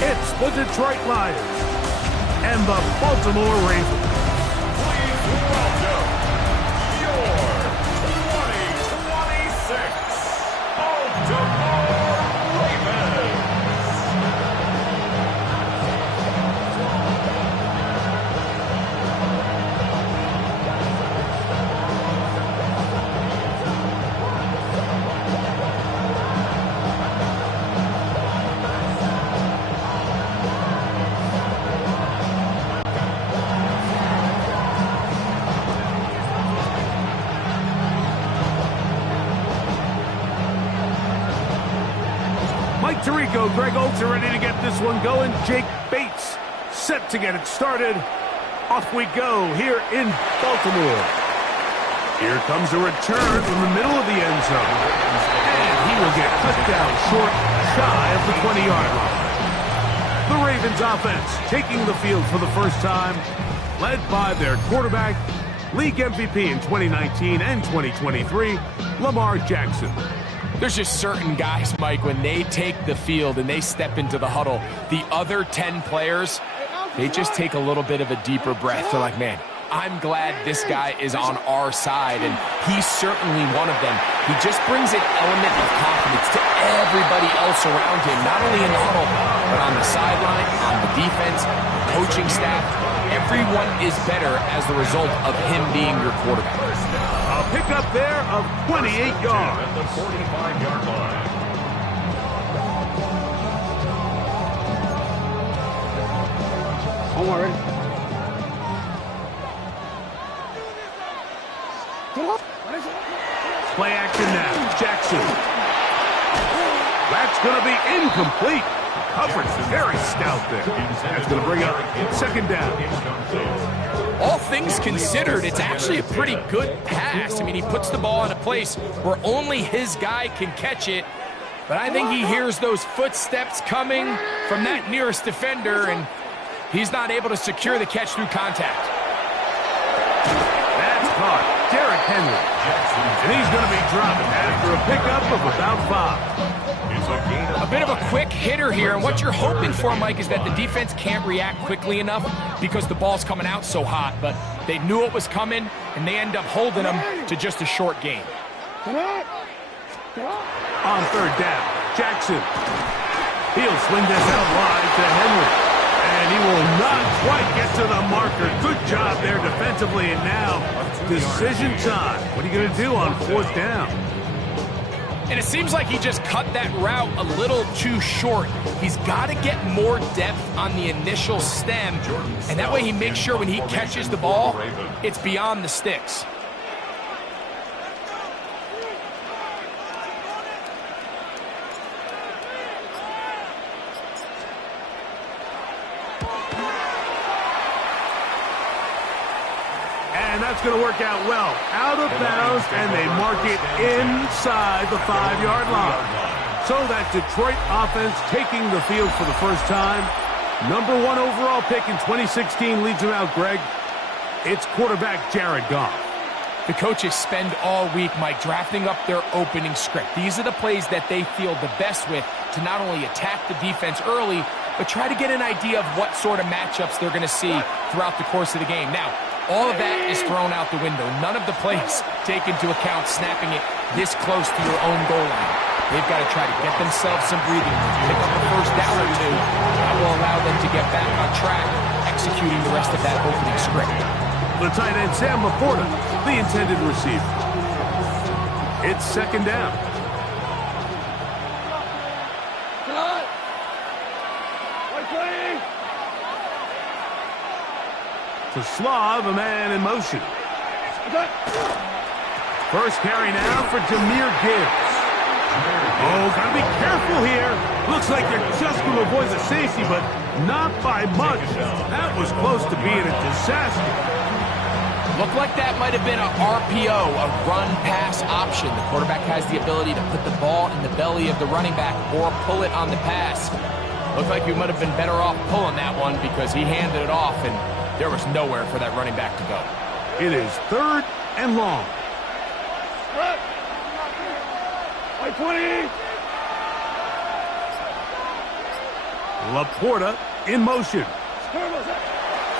It's the Detroit Lions and the Baltimore Ravens. Please welcome your 2026 Baltimore Ravens. Mike Tirico, Greg Olds are ready to get this one going. Jake Bates set to get it started. Off we go here in Baltimore. Here comes a return from the middle of the end zone. And he will get cut down short, shy of the 20-yard line. The Ravens offense taking the field for the first time, led by their quarterback, league MVP in 2019 and 2023, Lamar Jackson. There's just certain guys, Mike, when they take the field and they step into the huddle, the other 10 players, they just take a little bit of a deeper breath. They're like, man, I'm glad this guy is on our side, and he's certainly one of them. He just brings an element of confidence to everybody else around him, not only in the huddle, but on the sideline, on the defense, coaching staff. Everyone is better as the result of him being your quarterback. A pickup there of 28 yards. At the 45-yard line. Don't worry. Play action now. Jackson. That's going to be incomplete. Coverage very stout there. That's going to bring up second down. All things considered, it's actually a pretty good pass. I mean, he puts the ball in a place where only his guy can catch it. But I think he hears those footsteps coming from that nearest defender, and he's not able to secure the catch through contact. That's caught. Derrick Henry. And he's going to be dropped after a pickup of about 5. A bit of a quick hitter here, and what you're hoping for, Mike, is that the defense can't react quickly enough because the ball's coming out so hot, but they knew it was coming, and they end up holding them to just a short gain. On third down, Jackson. He'll swing this out wide to Henry, and he will not quite get to the marker. Good job there defensively, and now decision time. What are you going to do on fourth down? And it seems like he just cut that route a little too short. He's got to get more depth on the initial stem, and that way he makes sure when he catches the ball, it's beyond the sticks. And that's going to work out well. Out of bounds, and they mark it inside the 5-yard line. So that Detroit offense taking the field for the first time. Number 1 overall pick in 2016 leads them out, Greg. It's quarterback Jared Goff. The coaches spend all week, Mike, drafting up their opening script. These are the plays that they feel the best with to not only attack the defense early, but try to get an idea of what sort of matchups they're going to see throughout the course of the game. Now, all of that is thrown out the window. None of the plays take into account snapping it this close to your own goal line. They've got to try to get themselves some breathing room, pick up a first down or two. That will allow them to get back on track, executing the rest of that opening script. The tight end, Sam Laporta, the intended receiver. It's second down. To Slav, a man in motion. First carry now for Jahmyr Gibbs. Oh, gotta be careful here. Looks like they're just going to avoid the safety, but not by much. That was close to being a disaster. Looked like that might have been a RPO, a run-pass option. The quarterback has the ability to put the ball in the belly of the running back or pull it on the pass. Looked like we might have been better off pulling that one because he handed it off, and there was nowhere for that running back to go. It is third and long. Laporta in motion.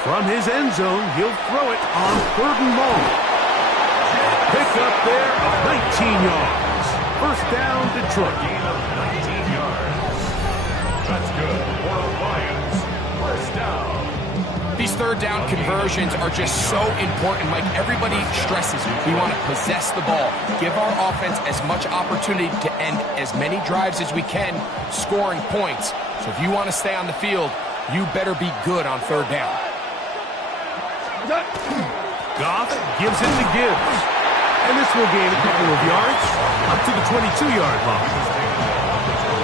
From his end zone, he'll throw it on 3rd and long. Pick up there of 19 yards. First down, Detroit. Gain of 19 yards. That's good for the Lions. First down. These 3rd down conversions are just so important. Like everybody stresses, we want to possess the ball, give our offense as much opportunity to end as many drives as we can, scoring points. So if you want to stay on the field, you better be good on 3rd down. Goff gives it to Gibbs. And this will gain a couple of yards up to the 22-yard line.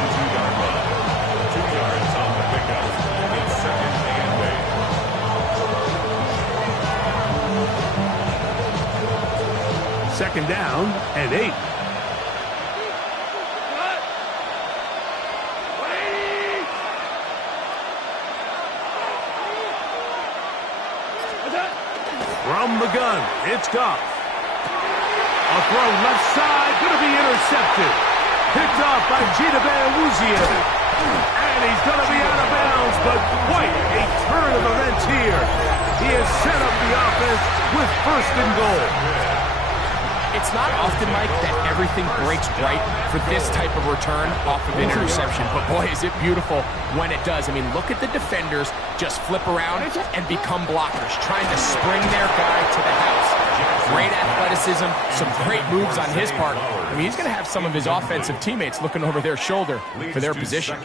22-yard line. 2 yards on the pickup. It's 2nd and 8. Second down and 8. From the gun, it's Goff. A throw left side, going to be intercepted. Picked off by Gita Van-Wuzier. And he's going to be out of bounds, but quite a turn of events here. He has set up the offense with 1st and goal. It's not often, Mike, that everything breaks right for this type of return off of an interception. But boy, is it beautiful when it does. I mean, look at the defenders just flip around and become blockers, trying to spring their guy to the house. Great athleticism, some great moves on his part. I mean, he's going to have some of his offensive teammates looking over their shoulder for their position.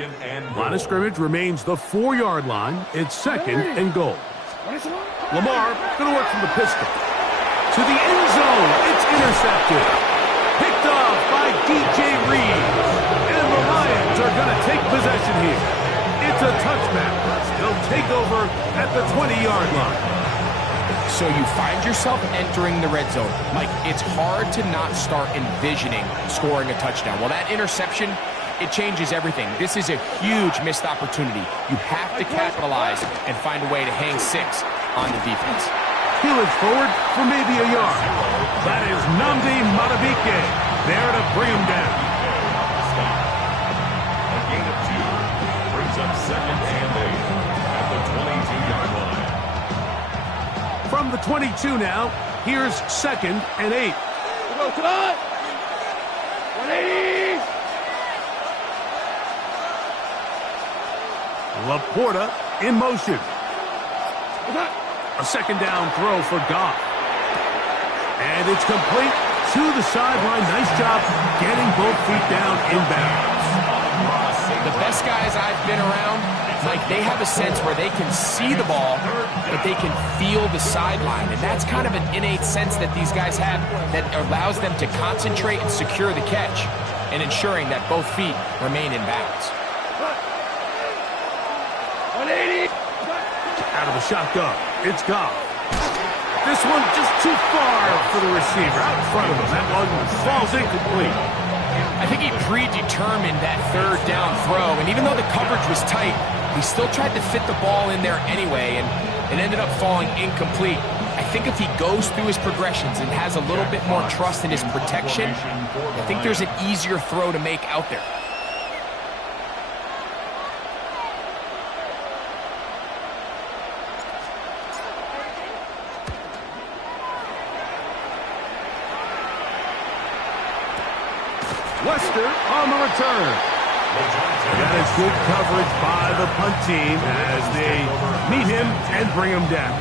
Line of scrimmage remains the 4-yard line. It's 2nd and goal. Lamar going to work from the pistol. To the end zone, it's intercepted. Picked off by DJ Reed. And the Lions are going to take possession here. It's a touchback. They'll take over at the 20-yard line. So you find yourself entering the red zone. Mike, it's hard to not start envisioning scoring a touchdown. Well, that interception, it changes everything. This is a huge missed opportunity. You have to capitalize and find a way to hang 6 on the defense. Peeling forward for maybe a yard. That is Nnamdi Madubuike there to bring him down. A gain of 2 brings up 2nd and 8 at the 22-yard line. From the 22 now, here's 2nd and 8. Come on! 180! Laporta in motion. A 2nd down throw for Goff. And it's complete to the sideline. Nice job getting both feet down inbounds. The best guys I've been around, like, they have a sense where they can see the ball, but they can feel the sideline. And that's kind of an innate sense that these guys have that allows them to concentrate and secure the catch and ensuring that both feet remain in bounds. 180! Out of the shotgun, it's Goff. This one just too far for the receiver. Out in front of him. That one falls incomplete. I think he predetermined that 3rd down throw, and even though the coverage was tight, he still tried to fit the ball in there anyway, and it ended up falling incomplete. I think if he goes through his progressions and has a little bit more trust in his protection, I think there's an easier throw to make out there. Lester on the return. That is good coverage by the punt team as they meet him and bring him down.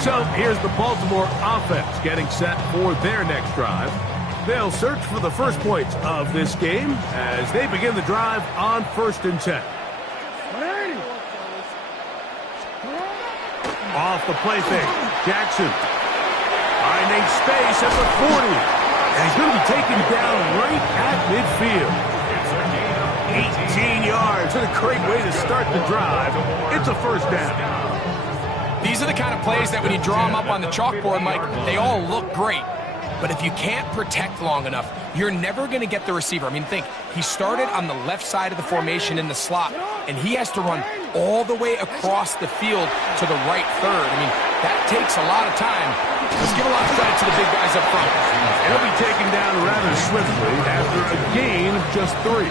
So here's the Baltimore offense getting set for their next drive. They'll search for the first points of this game as they begin the drive on 1st and 10. Off the play fake, Jackson finding space at the 40. And he's going to be taken down right at midfield. 18 yards. What a great way to start the drive. It's a 1st down. These are the kind of plays that when you draw them up on the chalkboard, Mike, they all look great. But if you can't protect long enough, you're never going to get the receiver. I mean, think, he started on the left side of the formation in the slot, and he has to run all the way across the field to the right third. I mean, that takes a lot of time. Let's give a lot of credit to the big guys up front. He'll be taken down rather swiftly after a gain of just 3.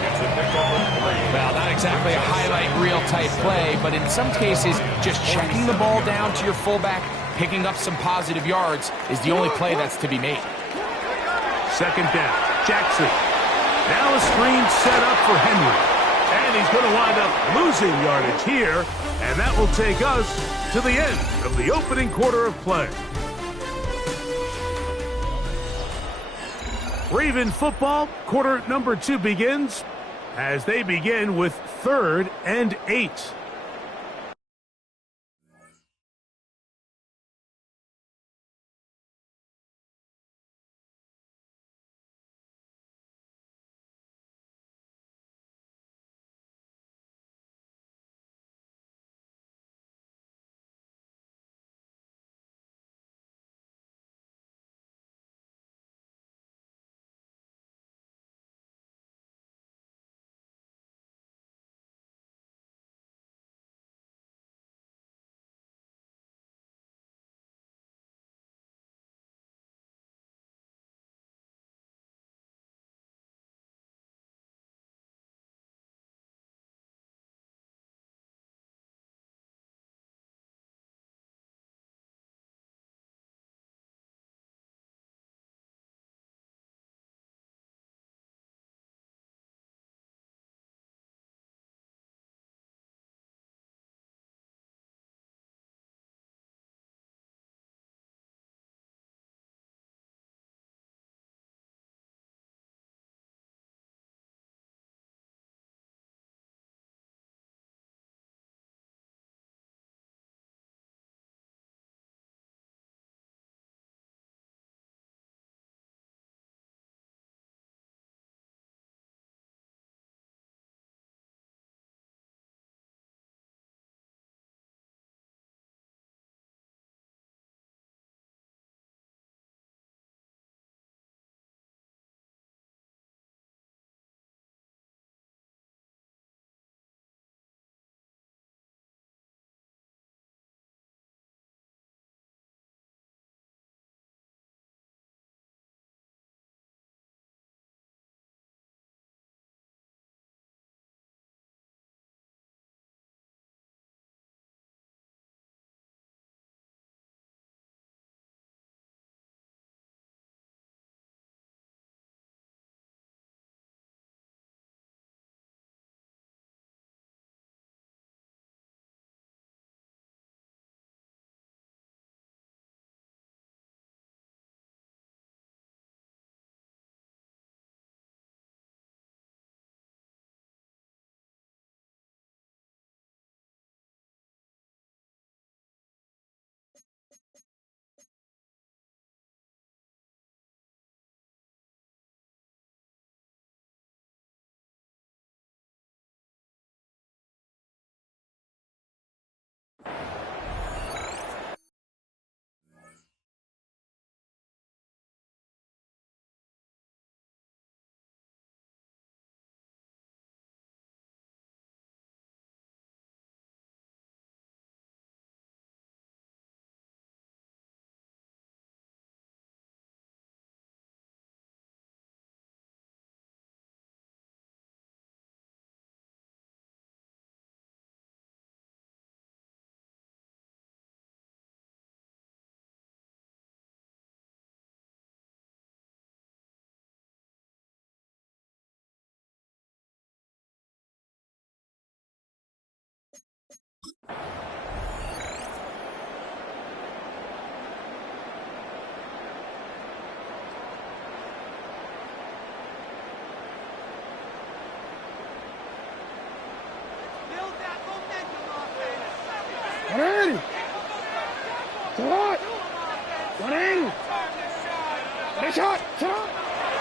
Well, not exactly a highlight reel type play, but in some cases, just checking the ball down to your fullback, picking up some positive yards is the only play that's to be made. Second down, Jackson. Now a screen set up for Henry. And he's going to wind up losing yardage here, and that will take us to the end of the opening quarter of play. Raven football, quarter number 2 begins as they begin with 3rd and 8.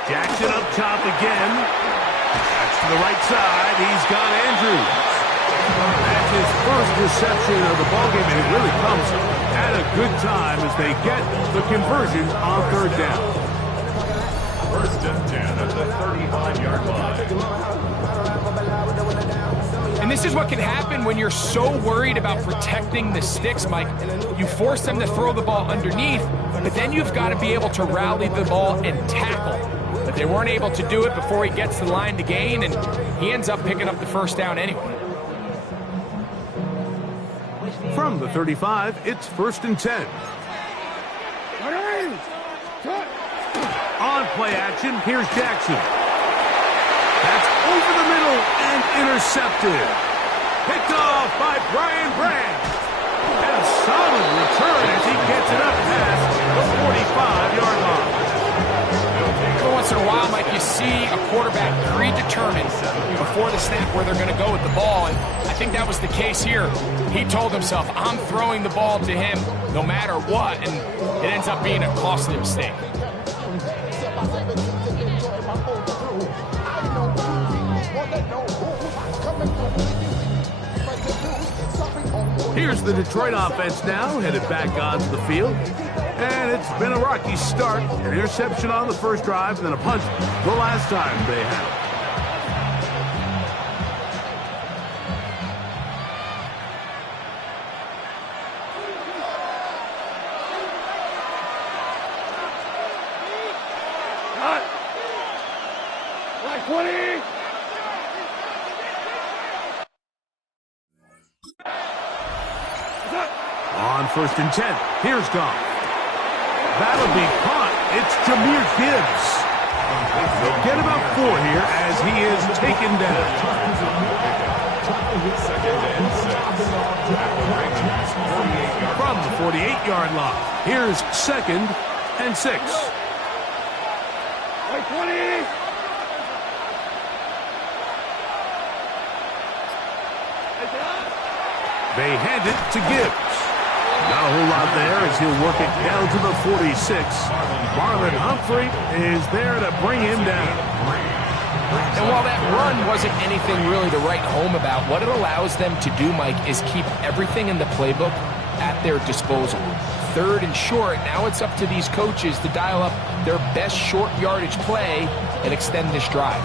Jackson up top again. That's to the right side. He's got Andrews. That's his first reception of the ballgame, and it really comes at a good time as they get the conversion on 3rd down. First and 10 at the 35-yard line. And this is what can happen when you're so worried about protecting the sticks, Mike. You force them to throw the ball underneath, but then you've got to be able to rally the ball and tackle. But they weren't able to do it before he gets to the line to gain, and he ends up picking up the first down anyway. From the 35, it's first and 10. On play action, here's Jackson. That's over the middle and intercepted. Picked off by Brian Branch. And a solid return as he gets it up past the 45-yard line. Every once in a while, Mike, you see a quarterback predetermined before the snap where they're going to go with the ball, and I think that was the case here. He told himself, I'm throwing the ball to him no matter what, and it ends up being a costly mistake. Here's the Detroit offense now, headed back onto the field. And it's been a rocky start. An interception on the first drive, and then a punt the last time they had it. Like 20. On first and 10, here's Goff. That'll be caught. It's Jahmyr Gibbs. They'll get about 4 here as he is taken down. From the 48-yard line, here's second and 6. Like 20. They hand it to Gibbs. Not a whole lot there as he'll work it down to the 46. Marlon Humphrey is there to bring him down. And while that run wasn't anything really to write home about, what it allows them to do, Mike, is keep everything in the playbook at their disposal. Third and short, now it's up to these coaches to dial up their best short yardage play and extend this drive.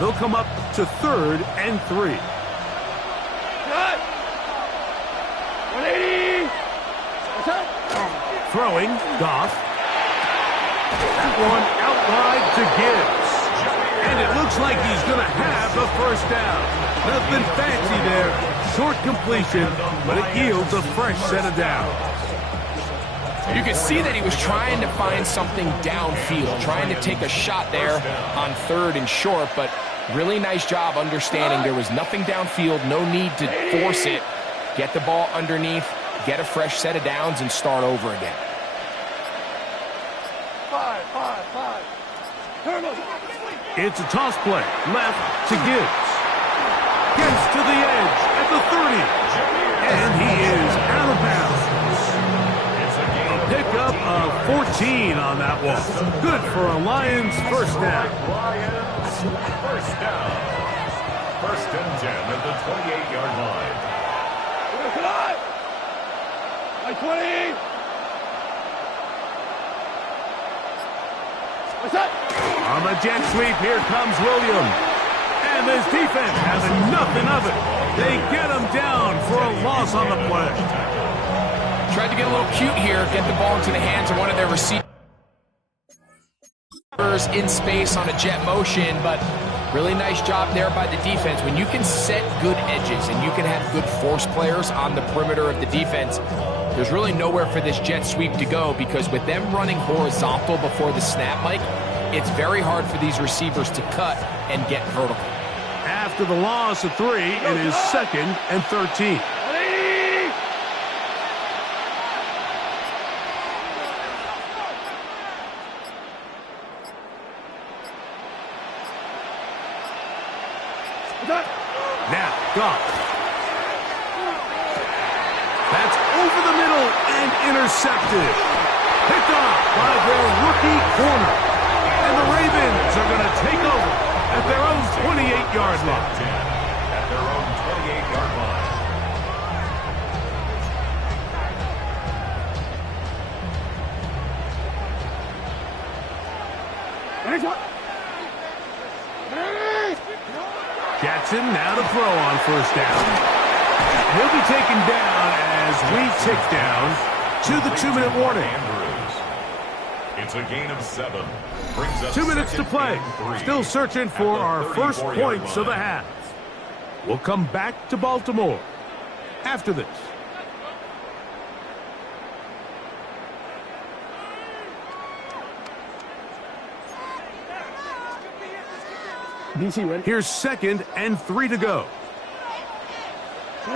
They'll come up to 3rd and 3. Cut. 180. Throwing, Goff. That one out wide to Gibbs. And it looks like he's going to have the first down. Nothing fancy there. Short completion, but it yields a fresh set of downs. You can see that he was trying to find something downfield, trying to take a shot there on 3rd and short, but really nice job understanding there was nothing downfield, no need to force it. Get the ball underneath, get a fresh set of downs, and start over again. 5. It's a toss play, left to Gibbs. Gets to the edge at the 30. And he is out of bounds. A pickup of 14 on that one. Good for a Lions first down. First down. First and 10 at the 28-yard line. Like 20. On the jet sweep, here comes Williams. And this defense having nothing of it. They get him down for a loss on the play. Tried to get a little cute here, get the ball into the hands of one of their receivers in space on a jet motion, but really nice job there by the defense. When you can set good edges and you can have good force players on the perimeter of the defense, there's really nowhere for this jet sweep to go, because with them running horizontal before the snap, Mike, it's very hard for these receivers to cut and get vertical. After the loss of 3, it is 2nd and 13. Now, Goff. That's over the middle and intercepted. Picked off by their rookie corner. And the Ravens are going to take over at their own 28-yard line. At their own 28-yard line. Jackson now to throw on first down. He'll be taken down as we tick down to the 2-minute warning. It's a gain of 7. Brings up 2 minutes to play. Still searching for our first points of the half. We'll come back to Baltimore after this. DC ready? Here's 2nd and 3 to go. In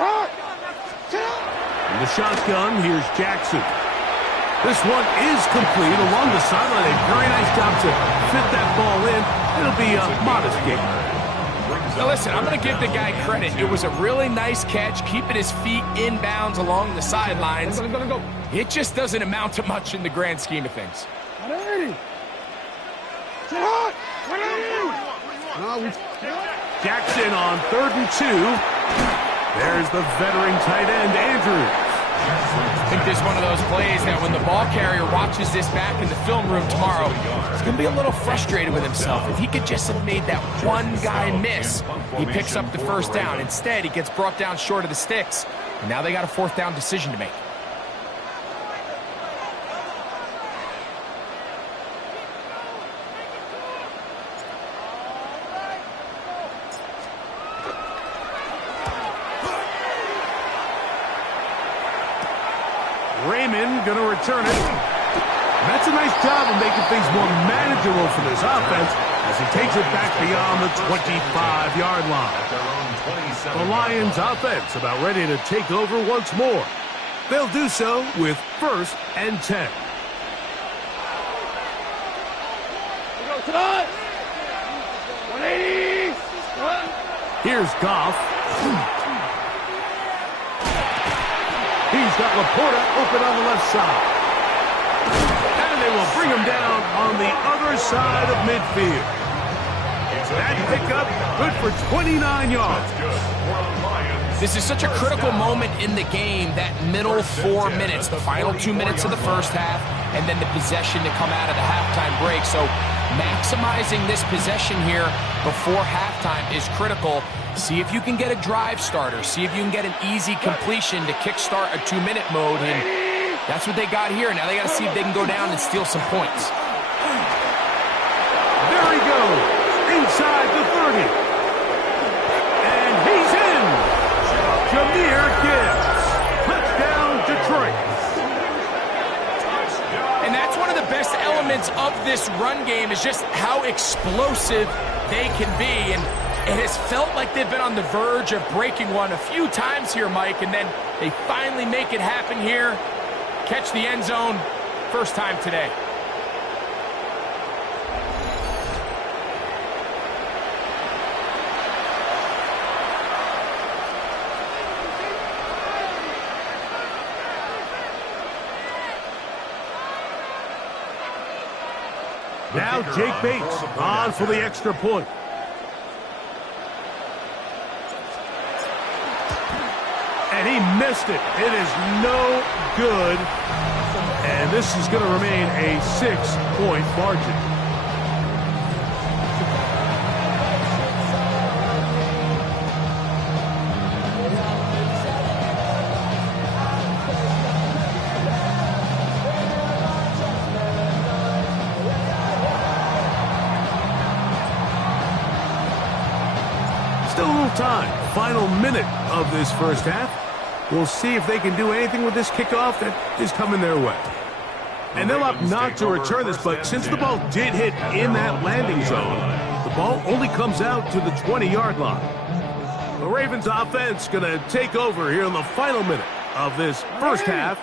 the shotgun, here's Jackson. This one is complete along the sideline. A very nice job to fit that ball in. It'll be a modest gain. Now listen, I'm going to give the guy credit. It was a really nice catch, keeping his feet inbounds along the sidelines. Go. It just doesn't amount to much in the grand scheme of things. 180. Jackson on 3rd and 2. There's the veteran tight end, Andrews. I think this is one of those plays that when the ball carrier watches this back in the film room tomorrow, he's going to be a little frustrated with himself. If he could just have made that one guy miss, he picks up the first down. Instead, he gets brought down short of the sticks, and now they got a 4th down decision to make. Raymond going to return it. That's a nice job of making things more manageable for this offense as he takes it back beyond the 25-yard line. The Lions offense about ready to take over once more. They'll do so with 1st and 10. Go, 180. Here's Goff. He's got Laporta open on the left side. And they will bring him down on the other side of midfield. That pickup good for 29 yards. This is such a critical moment in the game, that middle 4 minutes, the final 2 minutes of the first half, and then the possession to come out of the halftime break. So maximizing this possession here before halftime is critical. See if you can get a drive starter. See if you can get an easy completion to kickstart a 2-minute mode. And that's what they got here. Now they got to see if they can go down and steal some points. There he goes, inside the 30. And he's in. Jahmyr Gibbs. Touchdown, Detroit. And that's one of the best elements of this run game, is just how explosive they can be. And it has felt like they've been on the verge of breaking one a few times here, Mike, and then they finally make it happen here. Catch the end zone, first time today. Now Jake Bates on for the extra point. And he missed it. It is no good. And this is going to remain a 6-point margin. Still a little time. Final minute of this first half. We'll see if they can do anything with this kickoff that is coming their way. And they'll opt not to return this, but since the ball did hit in that landing zone, the ball only comes out to the 20-yard line. The Ravens offense going to take over here in the final minute of this first half.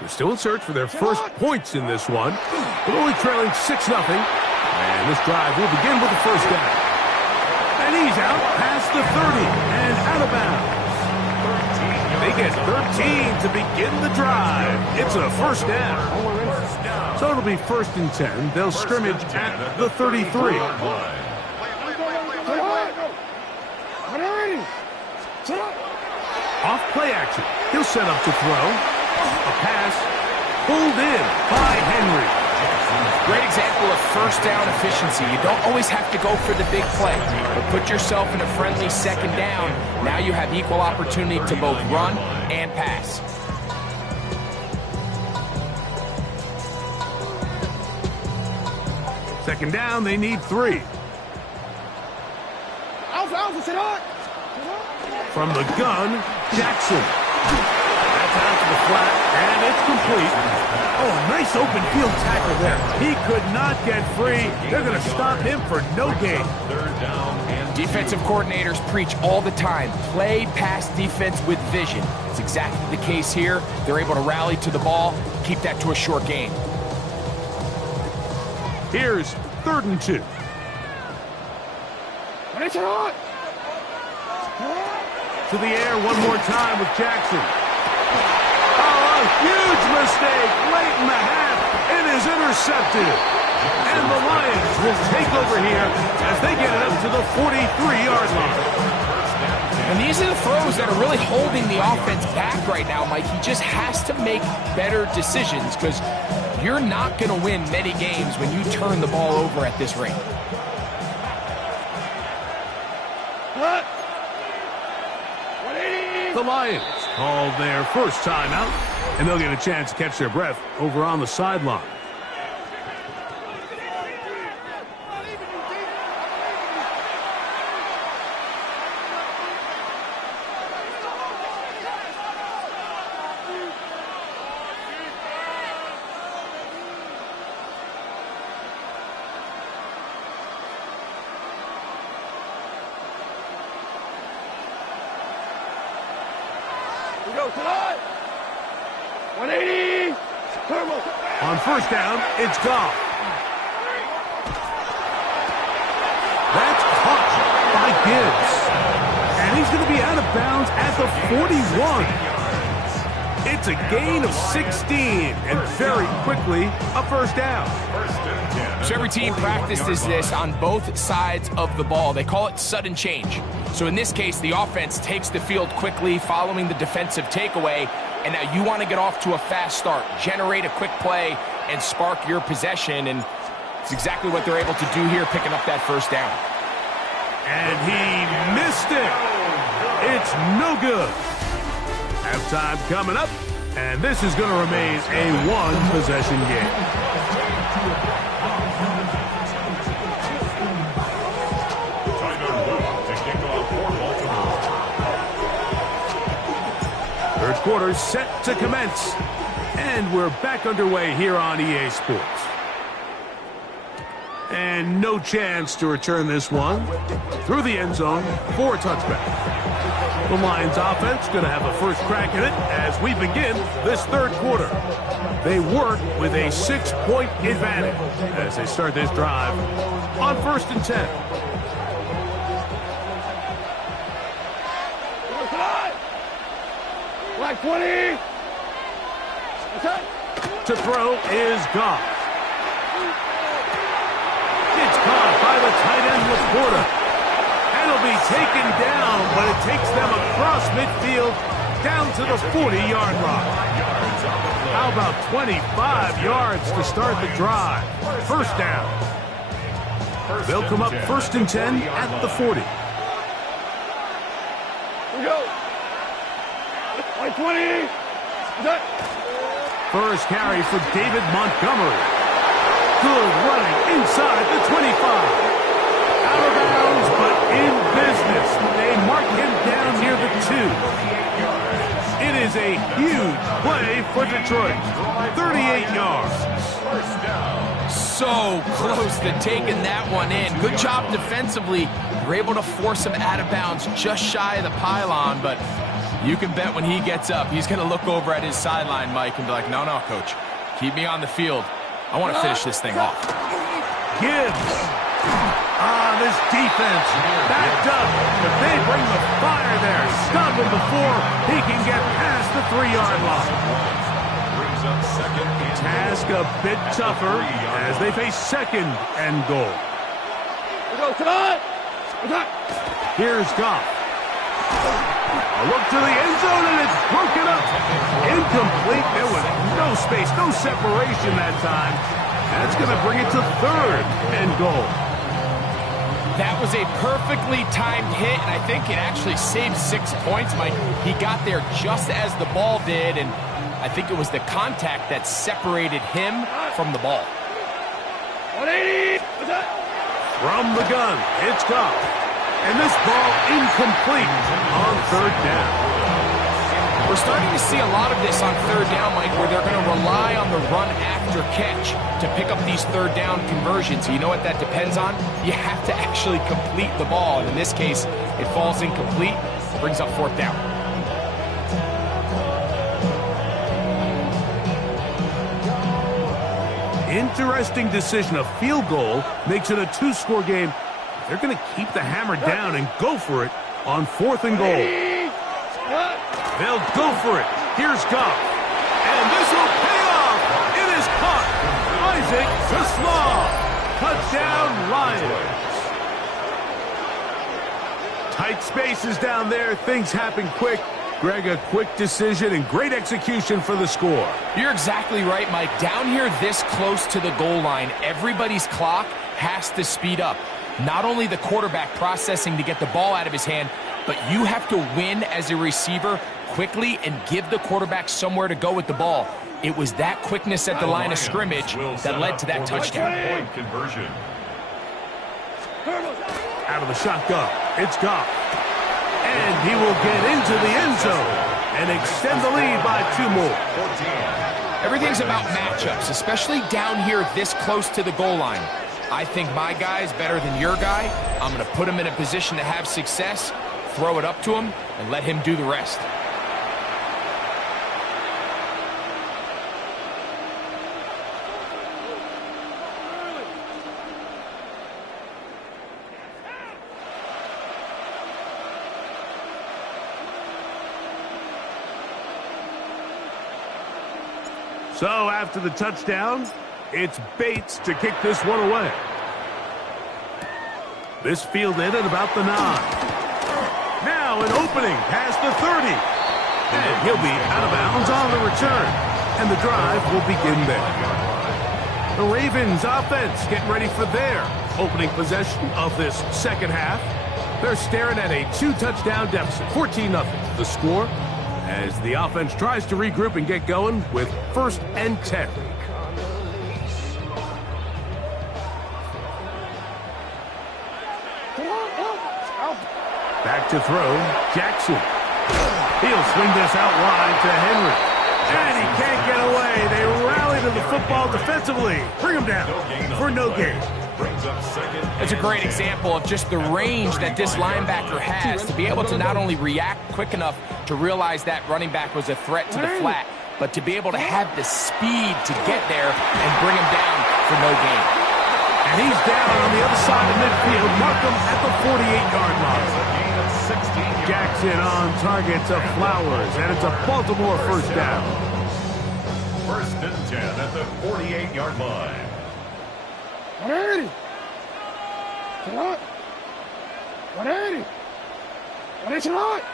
They're still in search for their first points in this one, but only trailing 6-0. And this drive will begin with the first down. And he's out past the 30 and out of bounds. They get 13 to begin the drive. It's a first down. So it'll be 1st and 10. They'll scrimmage at the 33. Off play action. He'll set up to throw. A pass pulled in by Henry. Great example of first down efficiency. You don't always have to go for the big play, but put yourself in a friendly second down. Now you have equal opportunity to both run and pass. Second down, they need 3. Alpha, sit on. From the gun, Jackson. That's out to the flat, and it's complete. Oh, nice open field tackle there. He could not get free. They're going to stop him for no gain. Third down and Defensive coordinators preach all the time, play pass defense with vision. It's exactly the case here. They're able to rally to the ball, keep that to a short gain. Here's 3rd and 2. Sit on. To the air one more time with Jackson. Oh, a huge mistake late in the half. It is intercepted. And the Lions will take over here as they get it up to the 43-yard line. And these are the throws that are really holding the offense back right now, Mike. He just has to make better decisions because you're not going to win many games when you turn the ball over at this rate. What? The Lions called their first timeout, and they'll get a chance to catch their breath over on the sideline. Go, sit on. 180. Turbo. On first down, it's Goff. That's caught by Gibbs. And he's going to be out of bounds at the 41. It's a gain of 16, and very quickly, a first down. So every team practices this on both sides of the ball. They call it sudden change. So in this case, the offense takes the field quickly following the defensive takeaway, and now you want to get off to a fast start, generate a quick play, and spark your possession, and it's exactly what they're able to do here, picking up that first down. And he missed it. It's no good. Halftime coming up, and this is going to remain a one-possession game. Third quarter set to commence, and we're back underway here on EA Sports. And no chance to return this one through the end zone for a touchback. The Lions offense going to have a first crack at it as we begin this third quarter. They work with a 6-point advantage as they start this drive on 1st and 10. Like 20. Okay. To throw is Goff. It's caught by the tight end Laporta. And it'll be taken down, but it takes them across midfield down to the 40-yard line. How about 25 yards to start the drive? First down. They'll come up 1st and 10 at the 40. Here we go. Like 20. Okay. First carry for David Montgomery. Good running inside the 25. Out of bounds, but in business. They mark him down near the 2. It is a huge play for Detroit. 38 yards. So close to taking that one in. Good job defensively. You're able to force him out of bounds just shy of the pylon, but you can bet when he gets up, he's going to look over at his sideline, Mike, and be like, no, coach, keep me on the field. I want to finish this thing off. Gibbs. This defense backed up, but they bring the fire there. Stunned him before he can get past the 3-yard line. Task a bit tougher as they face 2nd and goal. Here we go, tonight. Okay. Here's Goff. A look to the end zone, and it's broken up. Incomplete. There was no space, no separation that time. That's going to bring it to 3rd and goal. That was a perfectly timed hit, and I think it actually saved 6 points, Mike. He got there just as the ball did, and I think it was the contact that separated him from the ball. 180. From the gun, it's Goff. And this ball incomplete on 3rd down. We're starting to see a lot of this on 3rd down, Mike, where they're going to rely on the run after catch to pick up these 3rd down conversions. You know what that depends on? You have to actually complete the ball. And in this case, it falls incomplete, brings up 4th down. Interesting decision. A field goal makes it a 2-score game. They're going to keep the hammer down and go for it on 4th and goal. They'll go for it. Here's Goff. And this will pay off. It is caught. Isaac Zaslav. Touchdown, Lions. Tight spaces down there. Things happen quick. Greg, a quick decision and great execution for the score. You're exactly right, Mike. Down here this close to the goal line, everybody's clock has to speed up. Not only the quarterback processing to get the ball out of his hand, but you have to win as a receiver quickly and give the quarterback somewhere to go with the ball. It was that quickness at the line of scrimmage that led to that touchdown. Point conversion. Out of the shotgun, it's Goff. And he will get into the end zone and extend the lead by 2 more. Everything's about matchups, especially down here this close to the goal line. I think my guy's better than your guy. I'm going to put him in a position to have success, throw it up to him, and let him do the rest. So after the touchdown, it's Bates to kick this one away. This fielded at about the 9. Now an opening past the 30. And he'll be out of bounds on the return. And the drive will begin there. The Ravens offense getting ready for their opening possession of this second half. They're staring at a 2-touchdown deficit, 14-0. The score as the offense tries to regroup and get going with 1st and 10. Back to throw, Jackson. He'll swing this out wide to Henry. And he can't get away. They rally to the football defensively. Bring him down for no gain. It's a great example of just the range that this linebacker has to be able to not only react quick enough to realize that running back was a threat to the flat, but to be able to have the speed to get there and bring him down for no gain. And he's down on the other side of midfield. Mark him at the 48-yard line. Jackson on target to Flowers, and it's a Baltimore 1st down. 1st and 10 at the 48-yard line. 180. 180. 180.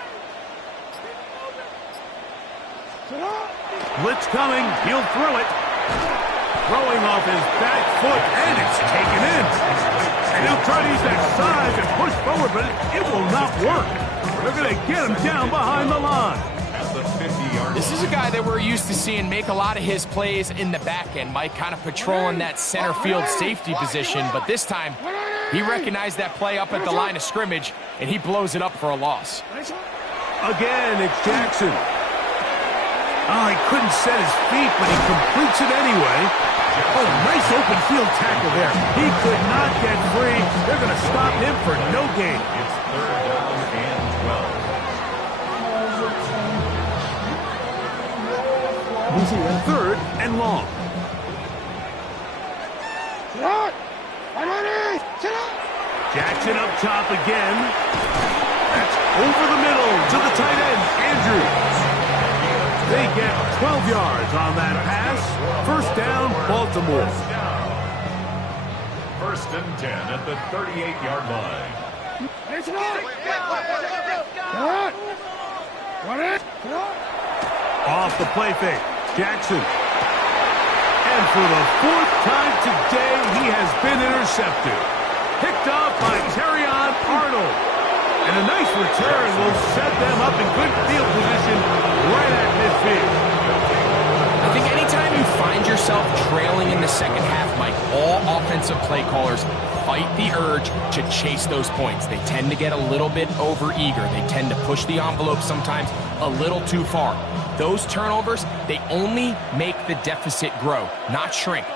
Blitz coming. He'll throw it. Throwing off his back foot, and it's taken in. And he'll try to use that size and push forward, but it will not work. They're going to get him down behind the line. This is a guy that we're used to seeing make a lot of his plays in the back end, Mike, kind of patrolling that center field safety position. But this time, he recognized that play up at the line of scrimmage, and he blows it up for a loss. Again, it's Jackson. Oh, he couldn't set his feet, but he completes it anyway. Oh, nice open field tackle there. He could not get free. They're going to stop him for no gain. It's 3rd down and 12. 3rd and long. Jackson up top again. That's over the middle to the tight end, Andrews. They get 12 yards on that pass. 1st down, Baltimore. 1st and 10 at the 38-yard line. Off the play fake. Jackson. And for the fourth time today, he has been intercepted. Picked off by Terrion Arnold. And a nice return will set them up in good field position right at midfield. I think anytime you find yourself trailing in the second half, Mike, all offensive play callers fight the urge to chase those points. They tend to get a little bit overeager. They tend to push the envelope sometimes a little too far. Those turnovers, they only make the deficit grow, not shrink.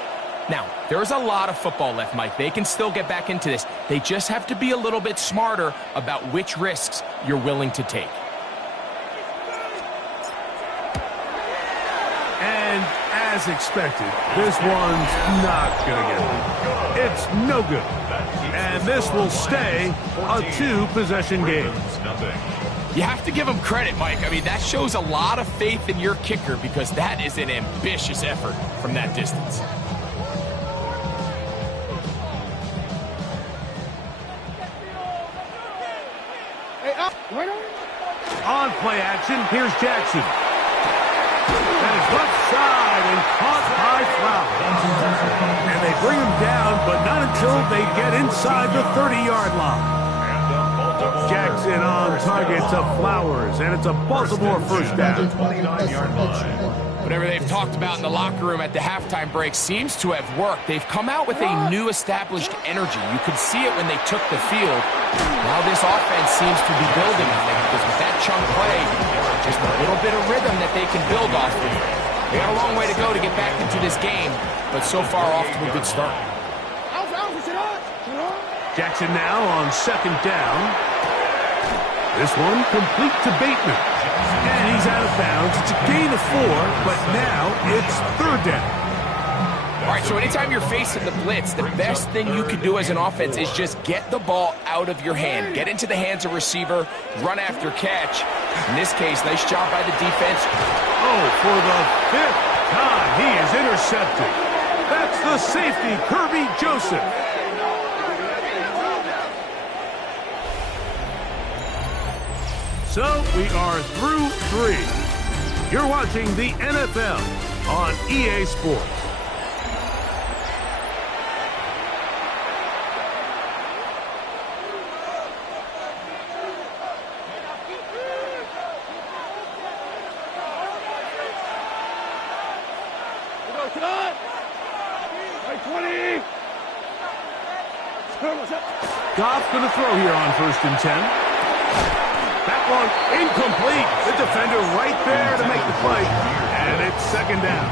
Now, there's a lot of football left, Mike. They can still get back into this. They just have to be a little bit smarter about which risks you're willing to take. And as expected, this one's not going to get it. It's no good. And this will stay a two-possession game. You have to give him credit, Mike. I mean, that shows a lot of faith in your kicker because that is an ambitious effort from that distance. On play action, here's Jackson. That is left side and caught by Flowers. And they bring him down, but not until they get inside the 30-yard line. Jackson on target to Flowers, and it's a Baltimore first down. Whatever they've talked about in the locker room at the halftime break seems to have worked. They've come out with a new established energy. You could see it when they took the field. Now this offense seems to be building on it because with that chunk play, just a little bit of rhythm that they can build off of. They got a long way to go to get back into this game, but so far off to a good start. Jackson now on second down. This one complete to Bateman. And he's out of bounds. It's a gain of 4, but now it's third down. All right, so anytime you're facing the blitz, the best thing you can do as an offense is just get the ball out of your hand. Get into the hands of receiver, run after catch. In this case, nice job by the defense. Oh, for the 5th time, he is intercepted. That's the safety, Kirby Joseph. So we are through 3. You're watching the NFL on EA Sports. Goff's going to throw here on 1st and 10. That one incomplete. The defender right there to make the play. And it's 2nd down.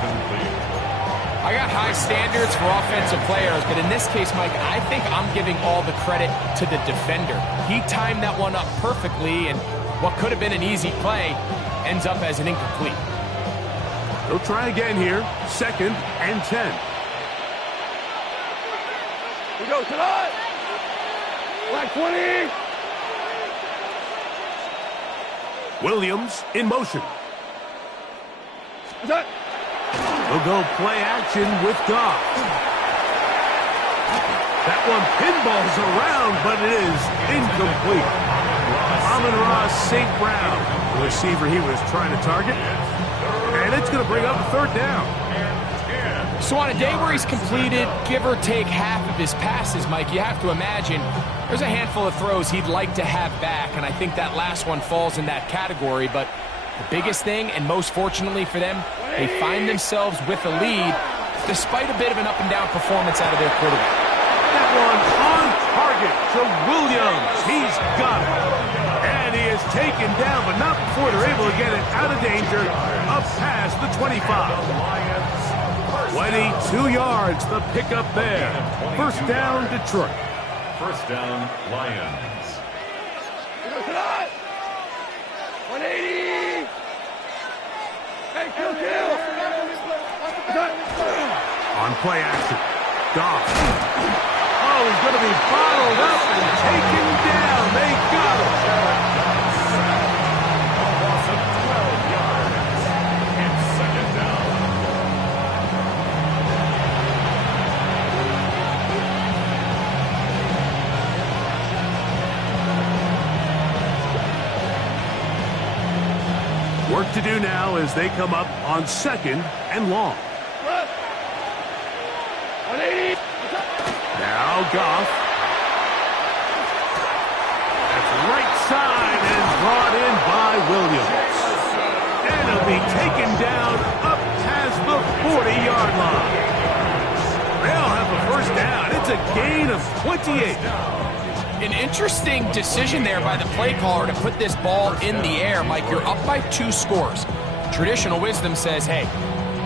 I got high standards for offensive players, but in this case, Mike, I think I'm giving all the credit to the defender. He timed that one up perfectly, and what could have been an easy play ends up as an incomplete. They'll try again here. 2nd and 10. We go tonight. Black 20. Williams in motion. Is that? They'll go play action with Goff. That one pinballs around, but it is incomplete. Amon-Ra St. Brown, the receiver he was trying to target. And it's going to bring up 3rd down. So on a day where he's completed, give or take half of his passes, Mike, you have to imagine there's a handful of throws he'd like to have back, and I think that last one falls in that category. But the biggest thing, and most fortunately for them, they find themselves with a lead despite a bit of an up-and-down performance out of their quarterback. That one on target to Williams. He's got it. And he is taken down, but not before they're able to get it out of danger, up past the 25. 22 yards, the pickup there. 1st down, Detroit. 1st down, Lions. 180. Hey, kill. On play action, Goff. Oh, he's going to be bottled up and taken down. They got him. Loss of 12 yards. It's 2nd down. Work to do now as they come up on 2nd and long. 180. Now Goff. That's right side and brought in by Williams. And he'll be taken down up past the 40-yard line. They'll have a first down. It's a gain of 28. An interesting decision there by the play caller to put this ball in the air. Mike, you're up by 2 scores. Traditional wisdom says, hey,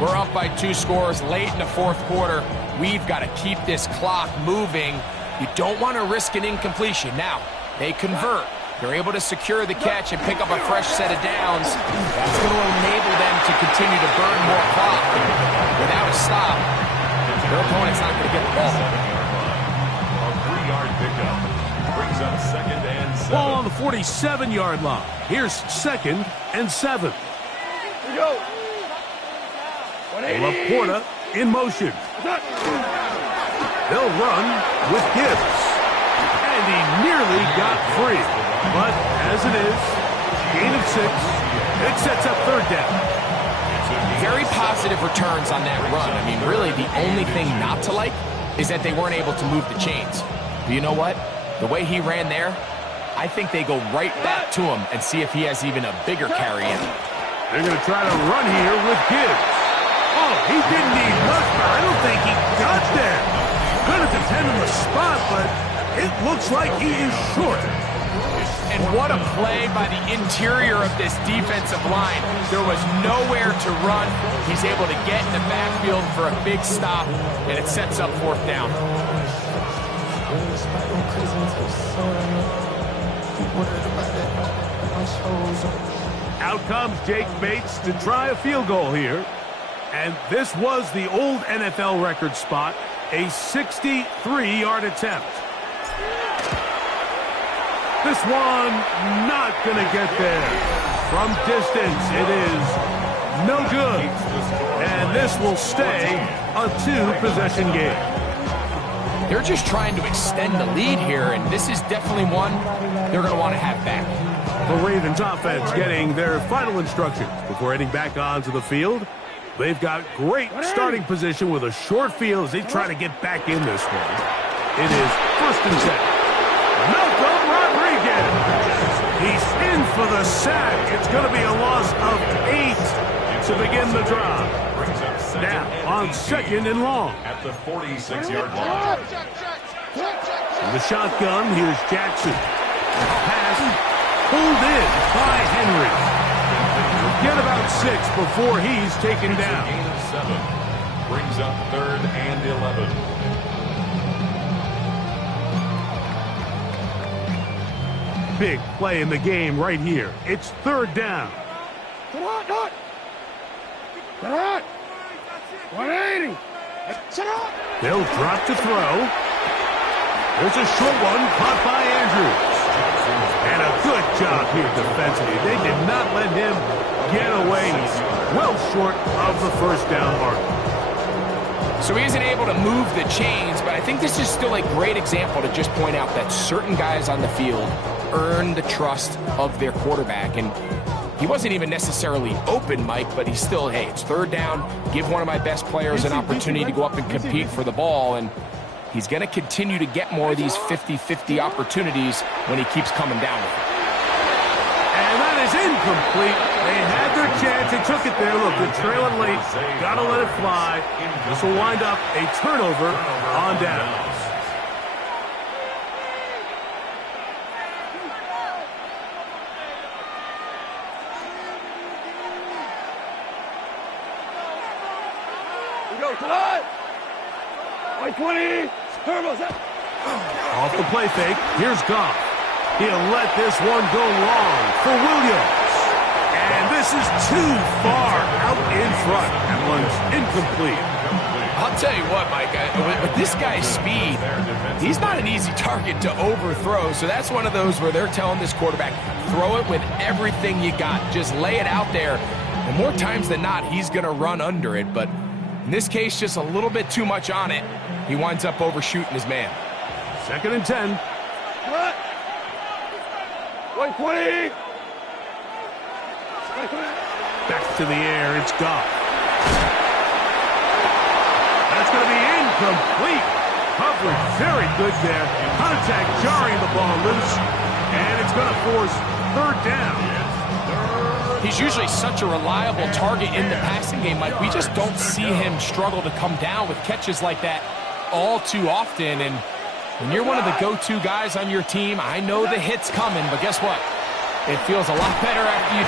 we're up by 2 scores late in the fourth quarter. We've got to keep this clock moving. You don't want to risk an incompletion. Now, they convert. They're able to secure the catch and pick up a fresh set of downs. That's going to enable them to continue to burn more clock. Without a stop, their opponent's not going to get the ball. A 3-yard pickup brings up 2nd and 7. Ball on the 47-yard line. Here's 2nd and 7. Here we go. 180. Laporta in motion. They'll run with Gibbs. And he nearly got free. But as it is, gain of 6. It sets up 3rd down. Very positive returns on that run. I mean, really, the only thing not to like is that they weren't able to move the chains. But you know what? The way he ran there, I think they go right back to him and see if he has even a bigger carry in. They're going to try to run here with Gibbs. Oh, he didn't need much, but I don't think he got there. Could have defended the spot, but it looks like he is short. And what a play by the interior of this defensive line. There was nowhere to run. He's able to get in the backfield for a big stop, and it sets up 4th down. Out comes Jake Bates to try a field goal here. And this was the old NFL record spot, a 63-yard attempt. This one not going to get there. From distance, it is no good. And this will stay a 2-possession game. They're just trying to extend the lead here, and this is definitely one they're going to want to have back. The Ravens offense getting their final instructions before heading back onto the field. They've got great starting position with a short field as they try to get back in this one. It is 1st and 10. Malcolm Rodriguez. He's in for the sack. It's going to be a loss of 8 to begin the drive. Now on 2nd and long. At the 46-yard line. In the shotgun, here's Jackson. Pass pulled in by Henry. Get about 6 before he's taken down. Gain of 7 brings up 3rd and 11. Big play in the game right here. It's 3rd down. Come on, Dot. Come on. 180. Sit up. They'll drop to throw. There's a short one caught by Andrews. And a good job here defensively. They did not let him get away. He's well short of the 1st down mark. So he isn't able to move the chains, but I think this is still a great example to just point out that certain guys on the field earn the trust of their quarterback. And he wasn't even necessarily open, Mike, but he's still, hey, it's 3rd down. Give one of my best players an opportunity to go up and compete for the ball. And he's going to continue to get more of these 50-50 opportunities when he keeps coming down with it. And that is incomplete. They had their chance. They took it there. Look, they're trailing late. Got to let it fly. This will wind up a turnover on downs. We go tonight. 120. Turbos. Off the play fake. Here's Goff. He'll let this one go long for Williams. And this is too far out in front. That one's incomplete. I'll tell you what, Mike, with this guy's speed, he's not an easy target to overthrow. So that's one of those where they're telling this quarterback, throw it with everything you got. Just lay it out there. And more times than not, he's going to run under it. But in this case, just a little bit too much on it. He winds up overshooting his man. 2nd and 10. What? 120. Back to the air. It's Goff. That's going to be incomplete. Coverage very good there. Contact jarring the ball loose. And it's going to force third down. He's usually such a reliable target in the passing game, Mike. We just don't see him struggle to come down with catches like that all too often. And when you're one of the go-to guys on your team, I know the hit's coming, but guess what? It feels a lot better after you...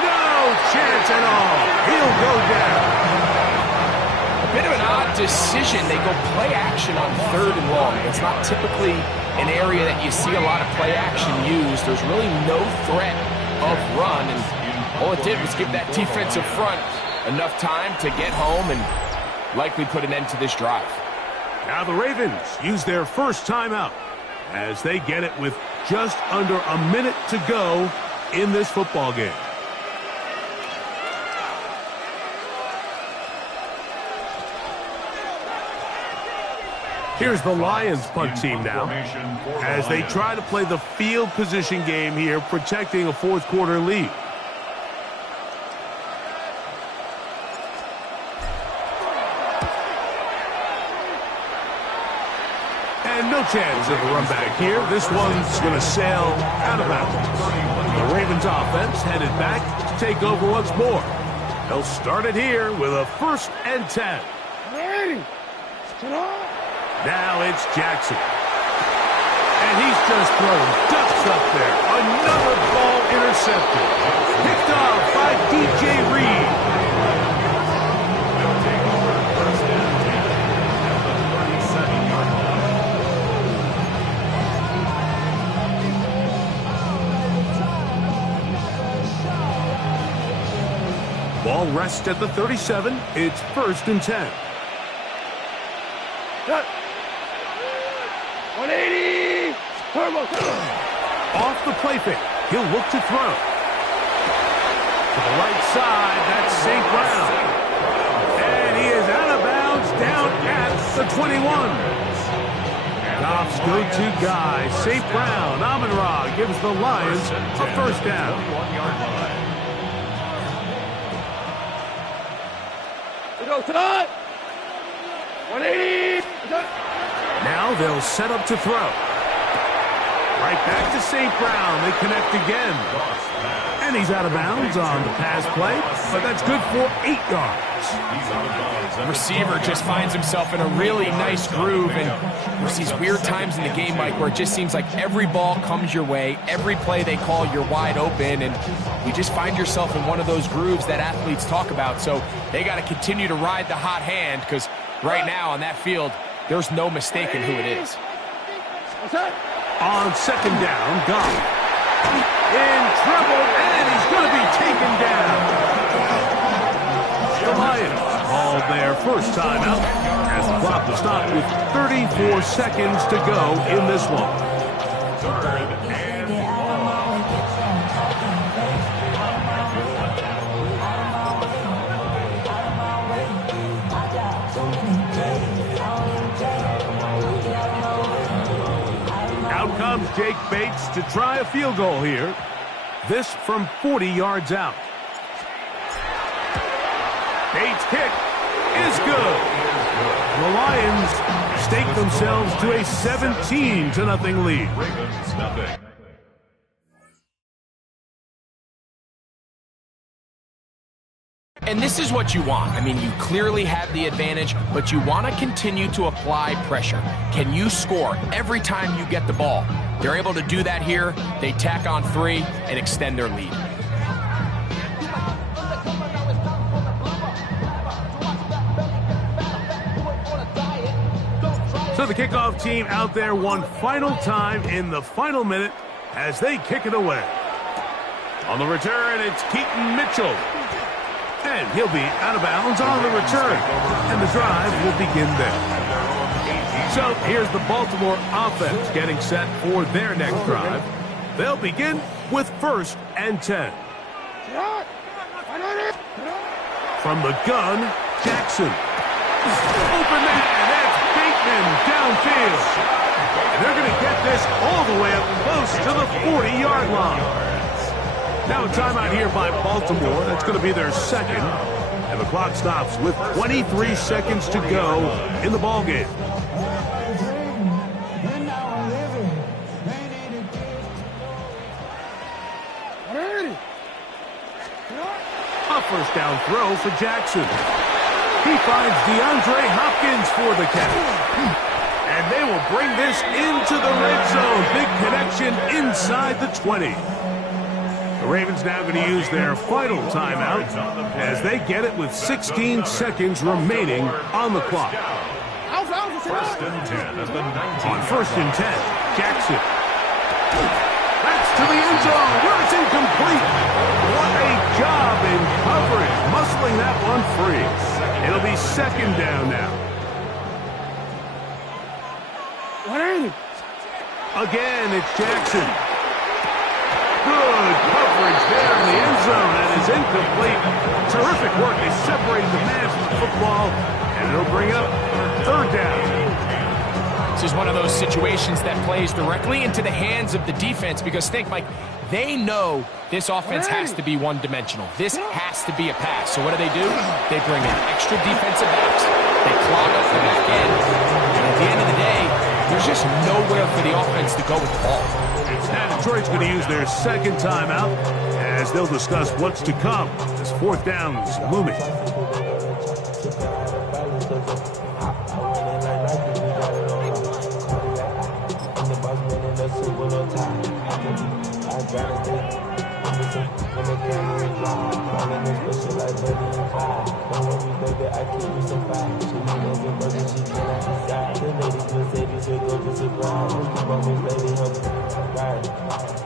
No chance at all. He'll go down. A bit of an odd decision. They go play action on third and long. It's not typically an area that you see a lot of play action used. There's really no threat of run, and all it did was give that defensive front enough time to get home and likely put an end to this drive. Now the Ravens use their first timeout as they get it with just under a minute to go in this football game. Here's the Lions punt team now as they try to play the field position game here, protecting a fourth quarter lead. And no chance of a run back here. This one's going to sail out of bounds. The Ravens offense headed back to take over once more. They'll start it here with a 1st and 10. Now it's Jackson. And he's just thrown ducks up there. Another ball intercepted. Picked off by DJ Reed. They'll take over 1st and 10 at the 37-yard line. Ball rests at the 37. It's 1st and 10. 180! Off the play fake. He'll look to throw. To the right side, that's St. Brown. And he is out of bounds down at the 21. Goff's go-to guy, St. Brown. Amon-Ra gives the Lions a 1st down. 21-yard line. We go tonight! 180! Now they'll set up to throw. Right back to St. Brown. They connect again. And he's out of bounds on the pass play, but that's good for 8 yards. The receiver just finds himself in a really nice groove, and there's these weird times in the game, Mike, where it just seems like every ball comes your way, every play they call, you're wide open, and you just find yourself in one of those grooves that athletes talk about. So they got to continue to ride the hot hand, because right now on that field, there's no mistaking who it is. On 2nd down, Goff in trouble, and he's going to be taken down. The Lions called their first timeout as the clock was stopped with 34 seconds to go in this one. 3rd and long. Out comes Jake Bates to try a field goal here. This from 40 yards out. Bates' kick is good. The Lions stake themselves to a 17-0 lead. Ravens nothing. And this is what you want. I mean, you clearly have the advantage, but you want to continue to apply pressure. Can you score every time you get the ball? They're able to do that here. They tack on 3 and extend their lead. So the kickoff team out there one final time in the final minute as they kick it away. On the return, it's Keaton Mitchell. And he'll be out of bounds on the return. And the drive will begin there. So here's the Baltimore offense getting set for their next drive. They'll begin with 1st and 10. From the gun, Jackson. Open man, that's Bateman downfield. And they're going to get this all the way up close to the 40-yard line. Now a timeout here by Baltimore. That's going to be their 2nd. And And the clock stops with 23 seconds to go in the ballgame. A first down throw for Jackson. He finds DeAndre Hopkins for the catch. And they will bring this into the red zone. Big connection inside the 20. The Ravens now going to use their final timeout as they get it with 16 seconds remaining on the clock. First and 10 at the 19. On first and 10, Jackson. That's to the end zone where it's incomplete. What a job in coverage, muscling that one free. It'll be second down now. Again, it's Jackson. Good coverage there in the end zone. That is incomplete. Terrific work. They separated the man from the football, and it'll bring up third down. This is one of those situations that plays directly into the hands of the defense because, think, Mike, they know this offense has to be one-dimensional. This has to be a pass. So what do? They bring in extra defensive backs. They clog up the back end. And at the end of the day, there's just nowhere for the offense to go with the ball. Now Detroit's going to use their second timeout as they'll discuss what's to come as fourth down's looming.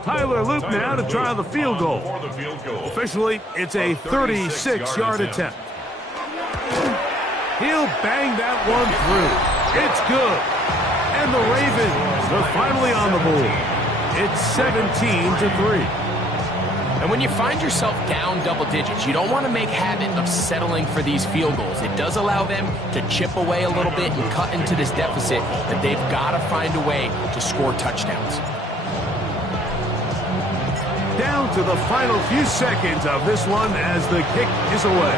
Tyler Luke now to try the field goal. Officially, it's a 36-yard attempt. He'll bang that one through. It's good. And the Ravens are finally on the board. It's 17-3. And when you find yourself down double digits, you don't want to make habit of settling for these field goals. It does allow them to chip away a little bit and cut into this deficit, but they've got to find a way to score touchdowns. Down to the final few seconds of this one as the kick is away.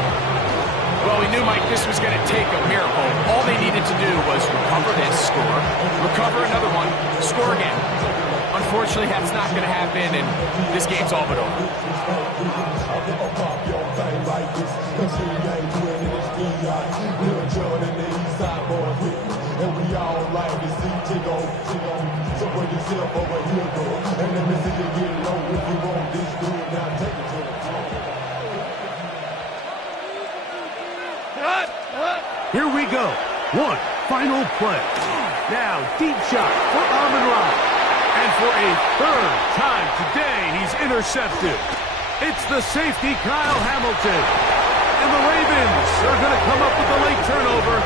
Well, we knew, Mike, this was going to take a miracle. All they needed to do was recover this, score, recover another one, score again. Unfortunately, that's not going to happen, and this game's all but over. Here we go. One final play. Now, deep shot for Amon-Ra. And for a third time today, he's intercepted. It's the safety, Kyle Hamilton. And the Ravens are going to come up with a late turnover,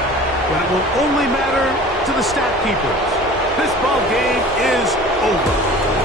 but it will only matter to the stat keepers. This ball game is over.